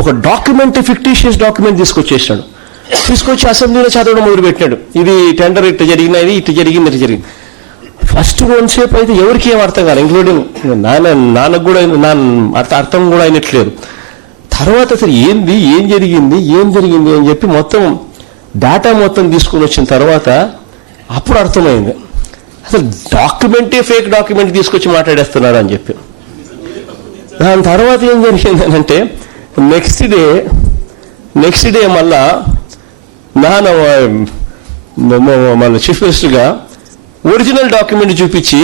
ఒక డాక్యుమెంట్, ఫిక్టీషియస్ డాక్యుమెంట్ తీసుకొచ్చి అసెంబ్లీలో చదవడం మొదలుపెట్టినాడు. ఇది టెండర్ ఇట్లా జరిగినది, ఇట్లా జరిగింది, ఇట్లా జరిగింది. ఫస్ట్ కొంతసేపు అయితే ఎవరికి ఏం అర్థం కాదు, ఇంక్లూడింగ్ నాన్నకు కూడా అర్థం కూడా అయినట్లేదు. తర్వాత అసలు ఏం జరిగింది అని చెప్పి మొత్తం డేటా మొత్తం తీసుకుని వచ్చిన తర్వాత అప్పుడు అర్థమైంది అసలు డాక్యుమెంటే ఫేక్ డాక్యుమెంట్ తీసుకొచ్చి మాట్లాడేస్తున్నారు అని చెప్పి. దాని తర్వాత ఏం జరిగిందనంటే నెక్స్ట్ డే మళ్ళా మన చీఫ్ మినిస్టర్గా ఒరిజినల్ డాక్యుమెంట్ చూపించి,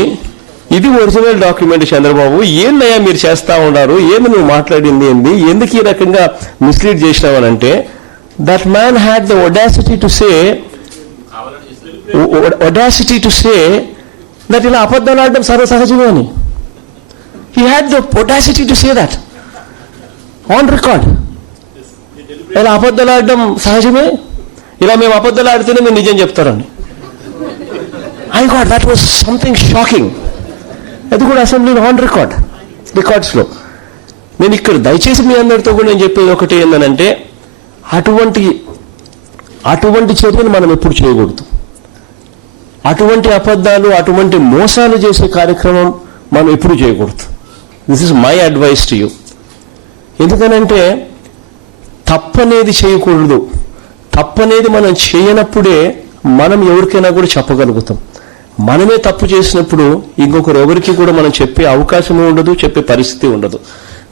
ఇది ఒరిజినల్ డాక్యుమెంట్ చంద్రబాబు, ఏందయ్యా మీరు చేస్తా ఉన్నారు, ఏంది నువ్వు మాట్లాడింది ఏంది, ఎందుకు ఈ రకంగా మిస్లీడ్ చేసినావనంటే, that man had the audacity to say that ఇలా అబద్ధాలు ఆడడం సర్వసహజమే అని. He had the audacity to say that on record. ఇలా అబద్ధాలు ఆడడం సహజమే, ఇలా మేము అబద్ధాలు ఆడితేనే మీరు నిజం చెప్తారని. I got that was something shocking. అది కూడా అసెంబ్లీలో ఆన్ రికార్డ్స్లో. నేను ఇక్కడ దయచేసి మీ అందరితో కూడా నేను చెప్పేది ఒకటి ఏంటంటే, అటువంటి చర్యలు మనం ఎప్పుడు చేయకూడదు. అటువంటి అబద్ధాలు, అటువంటి మోసాలు చేసే కార్యక్రమం మనం ఎప్పుడు చేయకూడదు. This is my advice to you. ఎందుకనంటే తప్పనేది చేయకూడదు. తప్పనేది మనం చేయనప్పుడే మనం ఎవరికైనా కూడా చెప్పగలుగుతాం. మనమే తప్పు చేసినప్పుడు ఇంకొకరు ఎవరికి కూడా మనం చెప్పే అవకాశం ఉండదు, చెప్పే పరిస్థితి ఉండదు.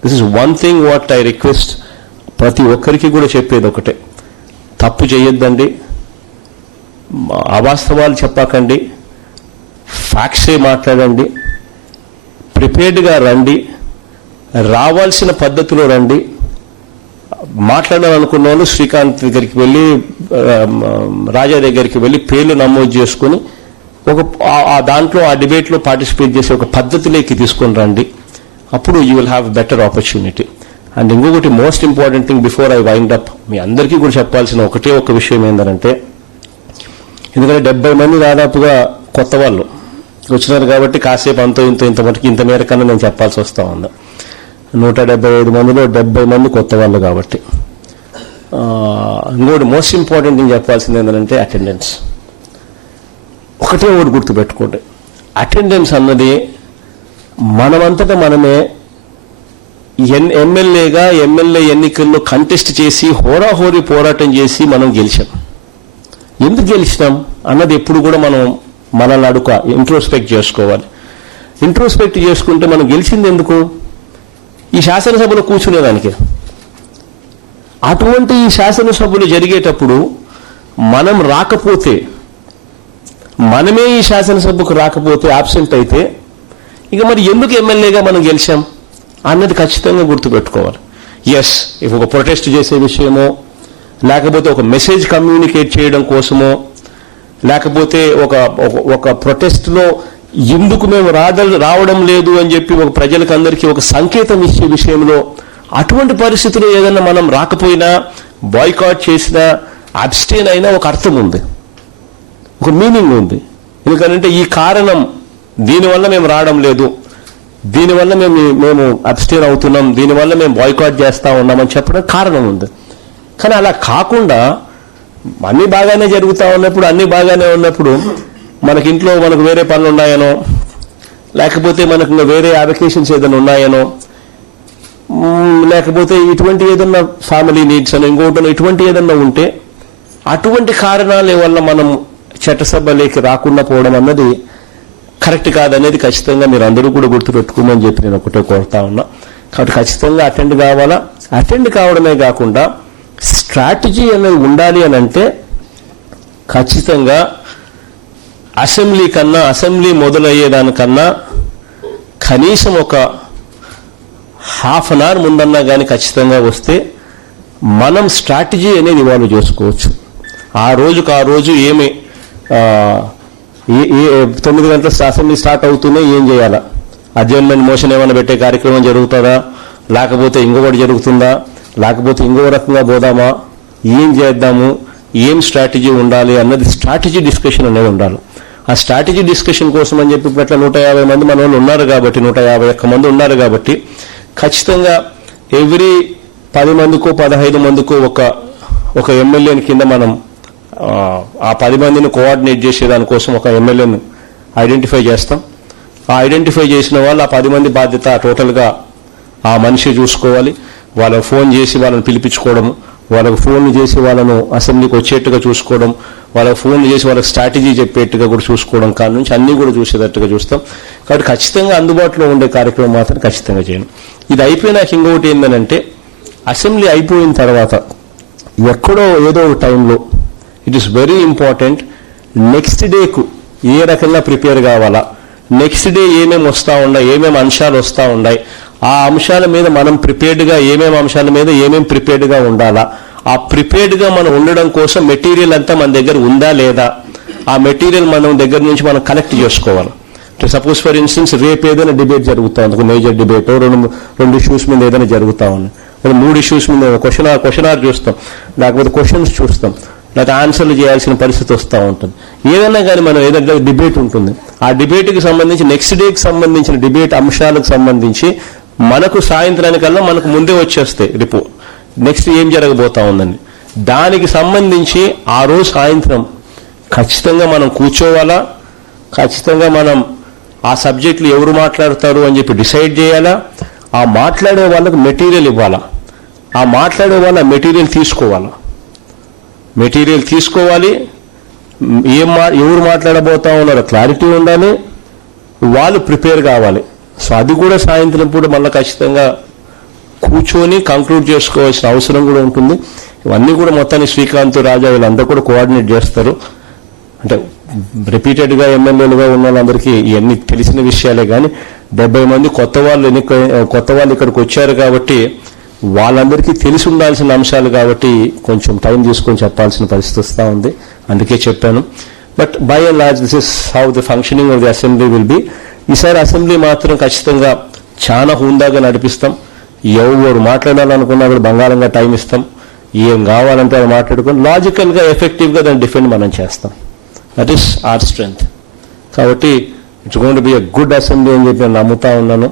This is one thing what I request. ప్రతి ఒక్కరికి కూడా చెప్పేది ఒకటే, తప్పు చేయొద్దండి, అవాస్తవాలు చెప్పకండి, ఫ్యాక్ట్సే మాట్లాడండి, ప్రిపేర్డ్గా రండి, రావాల్సిన పద్ధతిలో రండి. మాట్లాడాలనుకున్న వాళ్ళు శ్రీకాంత్ దగ్గరికి వెళ్ళి, రాజా దగ్గరికి వెళ్ళి పేర్లు నమోదు చేసుకుని దాంట్లో ఆ డిబేట్లో పార్టిసిపేట్ చేసే ఒక పద్ధతిలోకి తీసుకొని రండి. అప్పుడు you will have better opportunity. And ఇంకొకటి most important thing before I wind up, మీ అందరికీ కూడా చెప్పాల్సిన ఒకటే ఒక విషయం ఏంటంటే, ఎందుకంటే 70 మంది దాదాపుగా కొత్త వాళ్ళు వచ్చినారు కాబట్టి కాసేపు ఇంత మటుకు ఇంత మేర కన్నా నేను చెప్పాల్సి వస్తూ ఉంది. 175 మందిలో 70 మంది కొత్త వాళ్ళు కాబట్టి. ఇంకోటి మోస్ట్ ఇంపార్టెంట్ థింగ్ చెప్పాల్సింది ఏంటంటే అటెండెన్స్. ఒకటే ఒకటి గుర్తుపెట్టుకోండి, అటెండెన్స్ అన్నది మనమంతటా మనమే ఎమ్మెల్యే ఎన్నికల్లో కంటెస్ట్ చేసి హోరాహోరీ పోరాటం చేసి మనం గెలిచాం. ఎందుకు గెలిచినాం అన్నది ఎప్పుడు కూడా మనం మనల్ని ఇంట్రోస్పెక్ట్ చేసుకోవాలి. ఇంట్రోస్పెక్ట్ చేసుకుంటే మనం గెలిచింది ఎందుకు? ఈ శాసనసభలో కూర్చునేదానికి. అటువంటి ఈ శాసనసభలు జరిగేటప్పుడు మనం రాకపోతే, మనమే ఈ శాసనసభకు రాకపోతే, ఆబ్సెంట్ అయితే, ఇక మరి ఎందుకు ఎమ్మెల్యేగా మనం గెలిచాం అన్నది ఖచ్చితంగా గుర్తుపెట్టుకోవాలి. ఎస్, ఇఫ్ ఒక ప్రొటెస్ట్ చేసే విషయమో, లేకపోతే ఒక మెసేజ్ కమ్యూనికేట్ చేయడం కోసమో, లేకపోతే ఒక ప్రొటెస్ట్లో ఎందుకు మేము రావడం లేదు అని చెప్పి ఒక ప్రజలకు అందరికీ ఒక సంకేతం ఇచ్చే విషయంలో, అటువంటి పరిస్థితుల్లో ఏదన్నా మనం రాకపోయినా, బాయ్కాట్ చేసినా, అబ్స్టైన్ అయినా ఒక అర్థం ఉంది, ఒక మీనింగ్ ఉంది. ఎందుకంటే ఈ కారణం, దీనివల్ల మేము రావడం లేదు, దీనివల్ల మేము అబ్స్టైన్ అవుతున్నాం, దీనివల్ల మేము బాయ్కాట్ చేస్తా ఉన్నామని చెప్పడం కారణం ఉంది. కానీ అలా కాకుండా అన్ని బాగానే జరుగుతూ ఉన్నప్పుడు మనకి ఇంట్లో మనకు వేరే పనులు ఉన్నాయనో, లేకపోతే మనకు వేరే అప్లికేషన్స్ ఏదైనా ఉన్నాయనో, లేకపోతే ఇటువంటి ఏదన్నా ఫ్యామిలీ నీడ్స్ అని ఇంకోటనో ఇటువంటి ఏదన్నా ఉంటే, అటువంటి కారణాల వల్ల మనం చట్టసభలోకి రాకుండా పోవడం అన్నది కరెక్ట్ కాదనేది ఖచ్చితంగా మీరు అందరూ కూడా గుర్తుపెట్టుకోమని చెప్పి నేను ఒకటే కోరుతా ఉన్నా. కాబట్టి ఖచ్చితంగా అటెండ్ కావాలా. అటెండ్ కావడమే కాకుండా స్ట్రాటజీ అనేది ఉండాలి అని అంటే, ఖచ్చితంగా అసెంబ్లీ మొదలయ్యేదానికన్నా కనీసం ఒక హాఫ్ అన్ అవర్ ముందన్నా కానీ ఖచ్చితంగా వస్తే మనం స్ట్రాటజీ అనేది ఇవాల్వ్ చేసుకోవచ్చు. ఆ రోజు ఏమి 9 గంటల అసెంబ్లీ స్టార్ట్ అవుతూనే ఏం చేయాలా, అడ్జర్న్మెంట్ మోషన్ ఏమైనా పెట్టే కార్యక్రమం జరుగుతుందా, లేకపోతే ఇంకొకటి జరుగుతుందా, లేకపోతే ఇంకో రకంగా పోదామా, ఏం చేద్దాము, ఏం స్ట్రాటజీ ఉండాలి అన్నది స్ట్రాటజీ డిస్కషన్ అనేది ఉండాలి. ఆ స్ట్రాటజీ డిస్కషన్ కోసం అని చెప్పి ఇట్లా 150 మంది మన వాళ్ళు ఉన్నారు కాబట్టి, 151 మంది ఉన్నారు కాబట్టి, ఖచ్చితంగా ఎవ్రీ 10 మందికో 15 మందికో ఒక ఎమ్మెల్యేని కింద మనం ఆ 10 మందిని కోఆర్డినేట్ చేసేదానికోసం ఒక ఎమ్మెల్యేను ఐడెంటిఫై చేస్తాం. ఆ ఐడెంటిఫై చేసిన వాళ్ళు ఆ 10 మంది బాధ్యత టోటల్గా ఆ మనిషి చూసుకోవాలి. వాళ్ళకు ఫోన్ చేసి వాళ్ళని పిలిపించుకోవడం, వాళ్ళకు ఫోన్లు చేసి వాళ్ళను అసెంబ్లీకి వచ్చేట్టుగా చూసుకోవడం, వాళ్ళకు ఫోన్లు చేసి వాళ్ళకి స్ట్రాటజీ చెప్పేట్టుగా కూడా చూసుకోవడం కాడ నుంచి అన్నీ కూడా చూసేటట్టుగా చూస్తాం. కాబట్టి ఖచ్చితంగా అందుబాటులో ఉండే కార్యక్రమం మాత్రం ఖచ్చితంగా చేయను. ఇది అయిపోయినాక ఇంకొకటి ఏంటంటే, అసెంబ్లీ అయిపోయిన తర్వాత ఎక్కడో ఏదో ఒక టైంలో it is very important, next డేకు ఏ రకంగా ప్రిపేర్ కావాలా, నెక్స్ట్ డే ఏమేమి వస్తూ ఉన్నాయి, ఏమేమి అంశాలు వస్తూ ఉన్నాయి, ఆ అంశాల మీద మనం ప్రిపేర్డ్గా ఏమేమి ప్రిపేర్డ్గా ఉండాలా, ఆ ప్రిపేర్డ్గా మనం ఉండడం కోసం మెటీరియల్ అంతా మన దగ్గర ఉందా లేదా, ఆ మెటీరియల్ మనం దగ్గర నుంచి మనం కలెక్ట్ చేసుకోవాలి. సపోజ్ ఫర్ ఇన్స్టెన్స్ రేపు ఏదైనా డిబేట్ జరుగుతూ ఉంది, ఒక మేజర్ డిబేట్, రెండు ఇష్యూస్ మీద ఏదైనా జరుగుతూ ఉంది, 3 ఇష్యూస్ మీద క్వశ్చన్ ఆర్ చూస్తాం, లేకపోతే క్వశ్చన్స్ చూస్తాం, లేకపోతే ఆన్సర్లు చేయాల్సిన పరిస్థితి వస్తూ ఉంటుంది. ఏదైనా కానీ మనం ఏదైనా డిబేట్ ఉంటుంది, ఆ డిబేట్కి సంబంధించి నెక్స్ట్ డేకి సంబంధించిన డిబేట్ అంశాలకు సంబంధించి మనకు సాయంత్రానికల్లా మనకు ముందే వచ్చేస్తాయి రిపోర్ట్, నెక్స్ట్ ఏం జరగబోతా ఉందని. దానికి సంబంధించి ఆ రోజు సాయంత్రం ఖచ్చితంగా మనం కూర్చోవాలా, ఖచ్చితంగా మనం ఆ సబ్జెక్టులు ఎవరు మాట్లాడతారు అని చెప్పి డిసైడ్ చేయాలా, ఆ మాట్లాడే వాళ్ళకు మెటీరియల్ ఇవ్వాలా, ఆ మాట్లాడే వాళ్ళ మెటీరియల్ తీసుకోవాలి, ఎవరు మాట్లాడబోతా ఉన్నారో క్లారిటీ ఉండాలి, వాళ్ళు ప్రిపేర్ కావాలి. సో అది కూడా సాయంత్రం పూట మళ్ళీ ఖచ్చితంగా కూర్చొని కంక్లూడ్ చేసుకోవాల్సిన అవసరం కూడా ఉంటుంది. ఇవన్నీ కూడా మొత్తానికి శ్రీకాంత్, రాజా వీళ్ళందరూ కూడా కోఆర్డినేట్ చేస్తారు. అంటే రిపీటెడ్గా ఎమ్మెల్యేలుగా ఉన్న వాళ్ళందరికీ ఇవన్నీ తెలిసిన విషయాలే. కానీ 70 మంది కొత్త వాళ్ళు ఇక్కడికి వచ్చారు కాబట్టి వాళ్ళందరికీ తెలిసి ఉండాల్సిన అంశాలు కాబట్టి కొంచెం టైం తీసుకొని చెప్పాల్సిన పరిస్థితి వస్తూ ఉంది. అందుకే చెప్పాను. But by and large this is how the functioning of the assembly will be. ఈసారి అసెంబ్లీ మాత్రం ఖచ్చితంగా చాలా హుందాగా నడిపిస్తాం. ఎవరు మాట్లాడాలనుకున్నా కూడా బంగారంగా టైం ఇస్తాం. ఏం కావాలంటే అది మాట్లాడుకొని లాజికల్గా ఎఫెక్టివ్గా దాన్ని డిఫెండ్ మనం చేస్తాం. That is our strength. కాబట్టి it's going to be a good assembly అని చెప్పి నేను నమ్ముతా ఉన్నాను.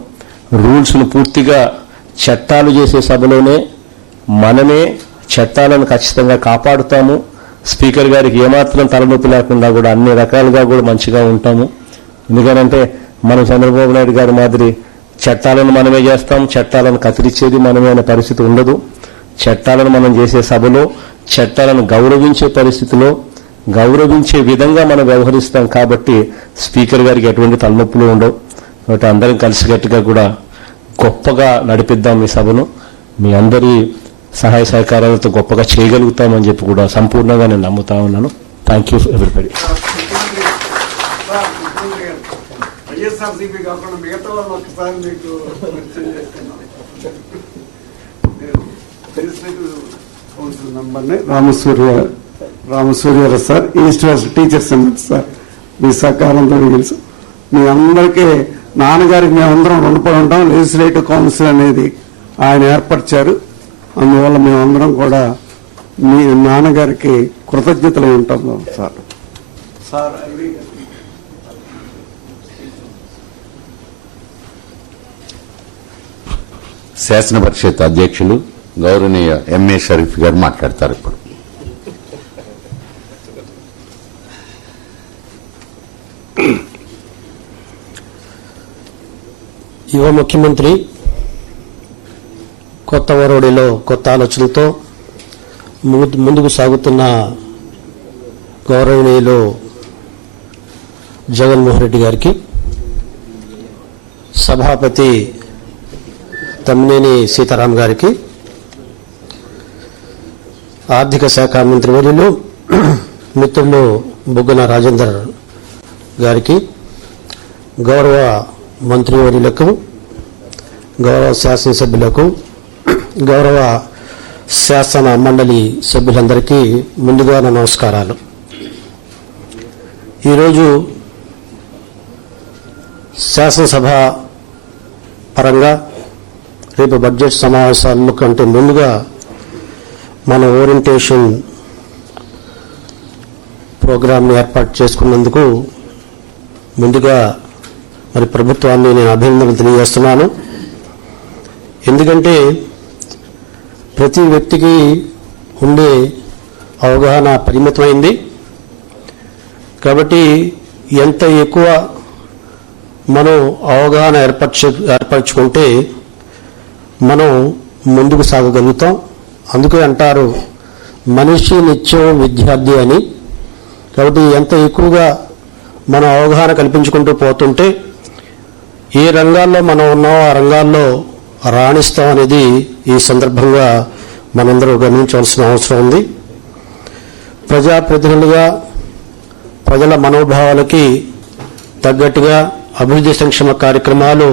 రూల్స్ను పూర్తిగా చట్టాలు చేసే సభలోనే మనమే చట్టాలను ఖచ్చితంగా కాపాడుతాము. స్పీకర్ గారికి ఏమాత్రం తలనొప్పి లేకుండా కూడా అన్ని రకాలుగా కూడా మంచిగా ఉంటాము. ఎందుకంటే మనం చంద్రబాబు నాయుడు గారి మాదిరి చట్టాలను మనమే చేస్తాం, చట్టాలను కత్తిరించేది మనమే అనే పరిస్థితి ఉండదు. చట్టాలను మనం చేసే సభలో చట్టాలను గౌరవించే పరిస్థితిలో గౌరవించే విధంగా మనం వ్యవహరిస్తాం. కాబట్టి స్పీకర్ గారికి ఎటువంటి తలనొప్పులు ఉండవు. కాబట్టి అందరం కలిసికట్టుగా కూడా గొప్పగా నడిపిద్దాం ఈ సభను. మీ అందరి సహాయ సహకారాలతో గొప్పగా చేయగలుగుతామని చెప్పి కూడా సంపూర్ణంగా నేను నమ్ముతా ఉన్నాను. Thank you everybody. వైఎస్ఆర్సీపీ కాకుండా మిగతా వాళ్ళు ఒకసారి మీకు పరిచయం చేస్తున్నాం. లెజిస్లేటివ్ కౌన్సిల్ మెంబర్ని Ramasuryarao sir, east west teachers sir. మీ సహకారంతో తెలుసు మీ అందరికీ. నాన్నగారికి మేమందరం రుణపడి ఉంటాం. లెజిస్లేటివ్ కౌన్సిల్ అనేది ఆయన ఏర్పరిచారు. అందువల్ల మేమందరం కూడా మీ నాన్నగారికి కృతజ్ఞతలు ఉంటాం సార్. సార్ శాసన పరిషత్ అధ్యక్షులు గౌరవనీయ ఎంఏ షరీఫ్ గారు మాట్లాడతారు. ఇప్పుడు యువ ముఖ్యమంత్రి కొత్త వరవడిలో కొత్త ఆలోచనలతో ముందుకు సాగుతున్న గౌరవనీయులు జగన్మోహన్ రెడ్డి గారికి, సభాపతి తమ్మినేని సీతారాం గారికి, ఆర్థిక శాఖ మంత్రి వర్యులు మిత్రులు బుగ్గన రాజేందర్ గారికి, గౌరవ మంత్రివర్యులకు, గౌరవ శాసనసభ్యులకు, గౌరవ శాసన మండలి సభ్యులందరికీ ముందుగా నా నమస్కారాలు. ఈరోజు శాసనసభ పరంగా రేపు బడ్జెట్ సమావేశాల కంటే ముందుగా మన ఓరియంటేషన్ ప్రోగ్రాంని ఏర్పాటు చేసుకున్నందుకు ముందుగా మరి ప్రభుత్వాన్ని నేను అభినందనలు తెలియజేస్తున్నాను. ఎందుకంటే ప్రతి వ్యక్తికి ఉండే అవగాహన పరిమితమైంది. కాబట్టి ఎంత ఎక్కువ మనం అవగాహన ఏర్పరచుకుంటే మనం ముందుకు సాగగలుగుతాం. అందుకే అంటారు మనిషి నిత్యం విద్యార్థి అని. కాబట్టి ఎంత ఎక్కువగా మనం అవగాహన కల్పించుకుంటూ పోతుంటే ఏ రంగాల్లో మనం ఉన్నామో ఆ రంగాల్లో రాణిస్తాం అనేది ఈ సందర్భంగా మనందరూ గమనించవలసిన అవసరం ఉంది. ప్రజాప్రతినిధులుగా ప్రజల మనోభావాలకి తగ్గట్టుగా అభివృద్ధి సంక్షేమ కార్యక్రమాలు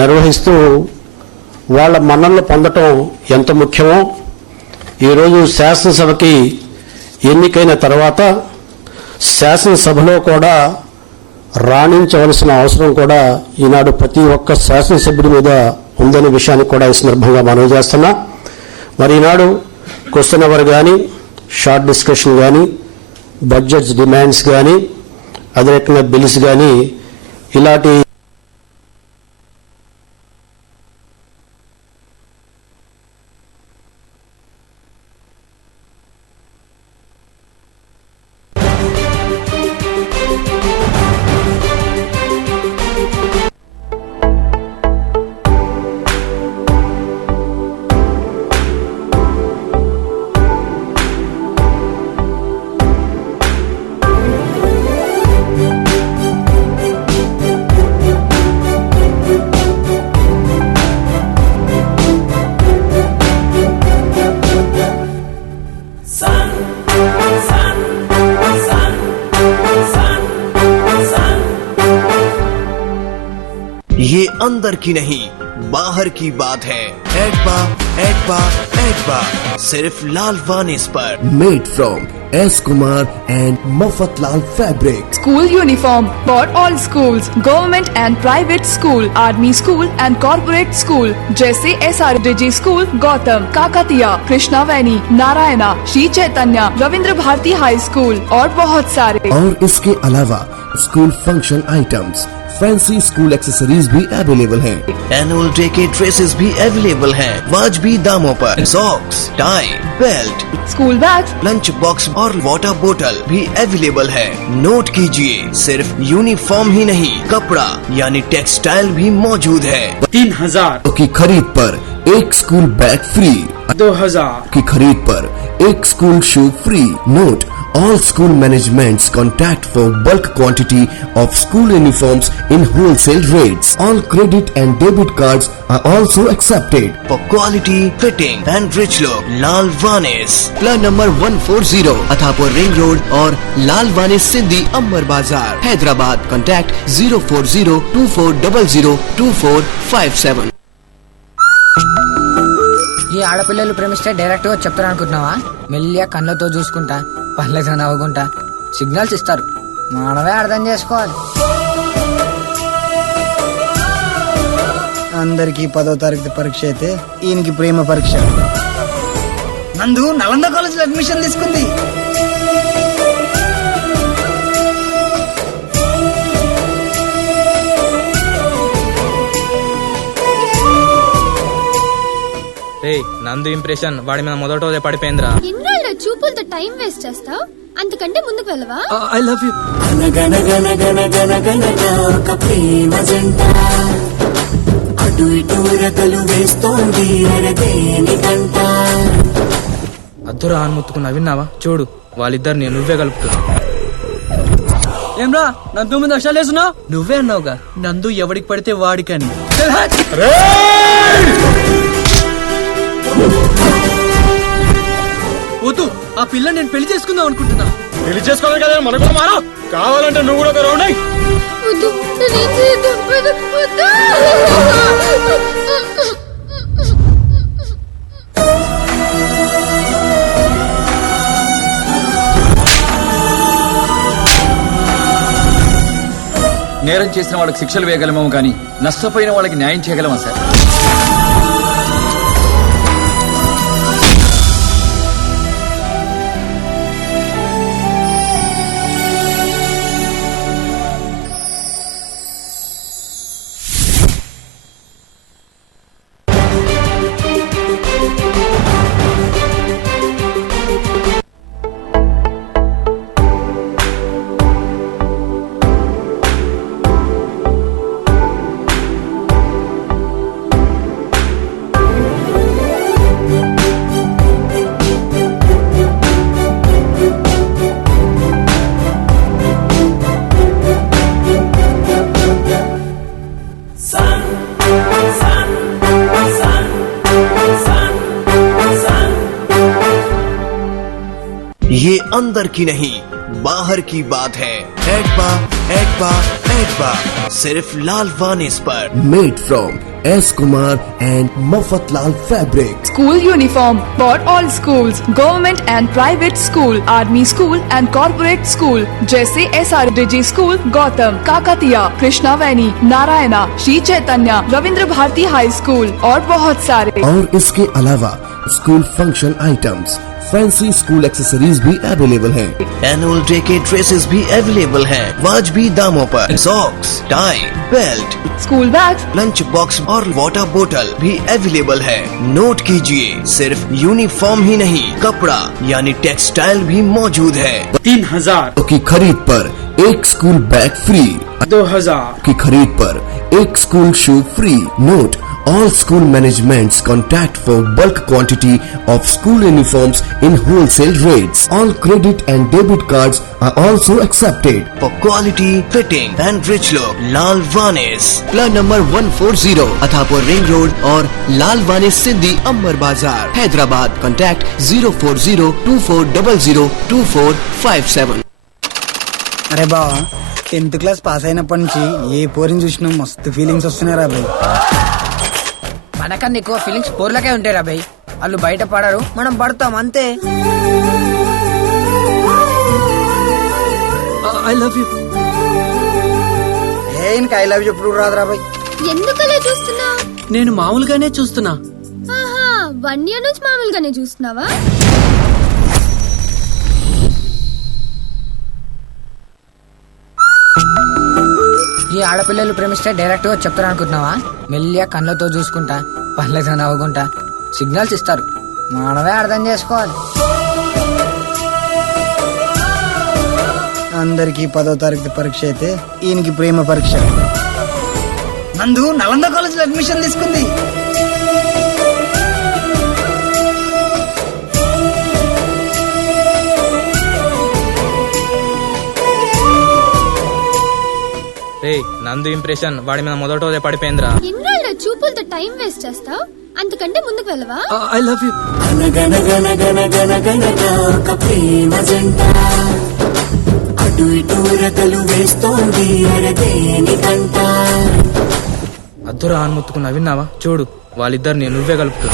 నిర్వహిస్తూ వాళ్ళ మన్ననలు పొందటం ఎంత ముఖ్యమో ఈరోజు శాసనసభకి ఎన్నికైన తర్వాత శాసనసభలో కూడా రాణించవలసిన అవసరం కూడా ఈనాడు ప్రతి ఒక్క శాసనసభ్యుడి మీద ఉందనే విషయాన్ని కూడా ఈ సందర్భంగా మనవి చేస్తున్నా. మరి ఈనాడు క్వశ్చన్ అవర్ కానీ, షార్ట్ డిస్కషన్ కానీ, బడ్జెట్స్ డిమాండ్స్ కానీ, అదే రకంగా బిల్స్ కానీ ఇలాంటి अंदर की नहीं बाहर की बात है। एडबा सिर्फ लाल वानिस पर। Made from S. Kumar and Mafatlal Fabric. School uniform for all schools, government and private school, army school and corporate school जैसे SRDG स्कूल, गौतम, काकतिया, कृष्णा वैनी, नारायणा, श्री चैतन्य, रविंद्र भारती हाई स्कूल और बहुत सारे। और इसके अलावा school function items, fancy school accessories भी available हैं। Annual day के ड्रेसेस भी अवेलेबल हैं वाजबी दामों पर। Socks, tie, belt, school bags, lunch box और वाटर बोतल भी अवेलेबल है। नोट कीजिए, सिर्फ यूनिफॉर्म ही नहीं कपड़ा यानी टेक्सटाइल भी मौजूद है। 3000 की खरीद पर एक स्कूल बैग फ्री, 2000 की खरीद पर एक school shoe free. Note, all school managements contact for bulk quantity of school uniforms in wholesale rates. All credit and debit cards are also accepted. For quality, fitting and rich look, Lal Vanis, Plan number 140, Attapur ring road और लाल वानिस सिंधी अम्बर बाजार, Hyderabad. Contact 04024002457. ఈ ఆడపిల్లలు ప్రేమిస్తే direct గా చెప్తారు అనుకుంటున్నావా? మెల్లిగా కళ్ళతో చూసుకుంటా, పళ్ళతో నవ్వుకుంటా సిగ్నల్స్ ఇస్తారు. మనమే అర్థం చేసుకోవాలి. అందరికి 10వ తరగతి పరీక్ష అయితే ఈయనకి ప్రేమ పరీక్ష. నందు నలంద కాలేజ్ లో అడ్మిషన్ తీసుకుంది. నందు ఇంప్రెషన్ వాడి మీద మొదట పడిపోయిందిరా. ఇన్నాళ్ళ చూపులతో టైం వేస్ట్ చేస్తావు, అంతకంటే ముందుకు వెళ్ళవా? I love you. అటు ఇటు రెక్కలు వేస్తోంది అద్దురా అని ముత్తుకున్నా విన్నావా? చూడు వాళ్ళిద్దరిని నువ్వే కలుపుతున్నా. ఏమ్రా నందు మీద అక్షరాలు వేస్తున్నావు? నువ్వే అన్నావుగా నందు ఎవడికి పడితే వాడికని. వద్దు, ఆ పిల్ల నేను పెళ్లి చేసుకుందాం అనుకుంటున్నా. పెళ్లి చేసుకోవాలి కదా మన కూడా మారా. కావాలంటే నువ్వు కూడా రౌండ్ అయ్యి. నేరం చేసిన వాళ్ళకి శిక్షలు వేయగలమేమో కానీ నష్టపోయిన వాళ్ళకి న్యాయం చేయగలమా సార్? ये अंदर की नहीं बाहर की बात है। एडबा सिर्फ लाल वानिस पर। Made from S. Kumar and Mafatlal Fabric. School uniform for all schools, government and private school, army school and corporate school जैसे SRDG स्कूल, गौतम, काकतिया, कृष्णा वैनी, नारायणा, श्री चैतन्य, रविंद्र भारती हाई स्कूल और बहुत सारे। और इसके अलावा school function items, fancy school accessories भी available हैं। Annual day के ड्रेसेस भी अवेलेबल हैं वाजबी दामों पर। Socks, tie, belt, school bags, lunch box और वाटर बोतल भी अवेलेबल है। नोट कीजिए, सिर्फ यूनिफॉर्म ही नहीं कपड़ा यानी टेक्सटाइल भी मौजूद है। 3000 की खरीद पर एक स्कूल बैग फ्री, 2000 की खरीद पर एक school shoe free. Note, all school managements contact for bulk quantity of school uniforms in wholesale rates. All credit and debit cards are also accepted. For quality, fitting and rich look, Lal Vanis, Plan number 140, Attapur ring road और लाल वानिस सिंधी अम्बर बाजार, Hyderabad. Contact 04024002457. అరే బావా, 10th class pass అయినప్పటి నుంచి ఏ పోరిని చూసినా మస్తు feelings వస్తున్నాయి అబ్బాయి. మనకన్నా ఎక్కువ ఫీలింగ్స్ పోర్లకే ఉంటాయి రాబాయ్. వాళ్ళు బయట పడరు, మనం పడతాం అంతే. I love you. ఇంకా ఐ లవ్ యూ ఎప్పుడు రాదు రాబాయ్. ఎందుకలా చూస్తున్నా? నేను మామూలుగానే చూస్తున్నా. ఆహా, 1 year నుంచి మామూలుగానే చూస్తున్నావా? ఈ ఆడపిల్లలు ప్రేమిస్తే డైరెక్ట్ గా చెప్తారు అనుకుంటున్నావా? మెల్లిగా కళ్ళతో చూసుకుంటా, పళ్ళతో నవ్వుకుంటా సిగ్నల్స్ ఇస్తారు. మనమే అర్థం చేసుకోవాలి. అందరికి 10వ తారీఖు పరీక్ష అయితే ఈయనకి ప్రేమ పరీక్ష. నందు నలంద కాలేజ్ లో అడ్మిషన్ తీసుకుంది. నందు ఇంప్రెషన్ వాడి మీద మొదట పడిపోయిందిరా. ఎన్నోళ్ళ చూపులతో టైం వేస్ట్ చేస్తావు? అంతకంటే ముందుకు వెళ్ళవా? I love you. అటు ఇటు రకలు వేస్తోంది అరదేని గంట. అద్దురా అని ముత్తుకున్నా విన్నావా? చూడు వాళ్ళిద్దరిని నువ్వే కలుపుతూ.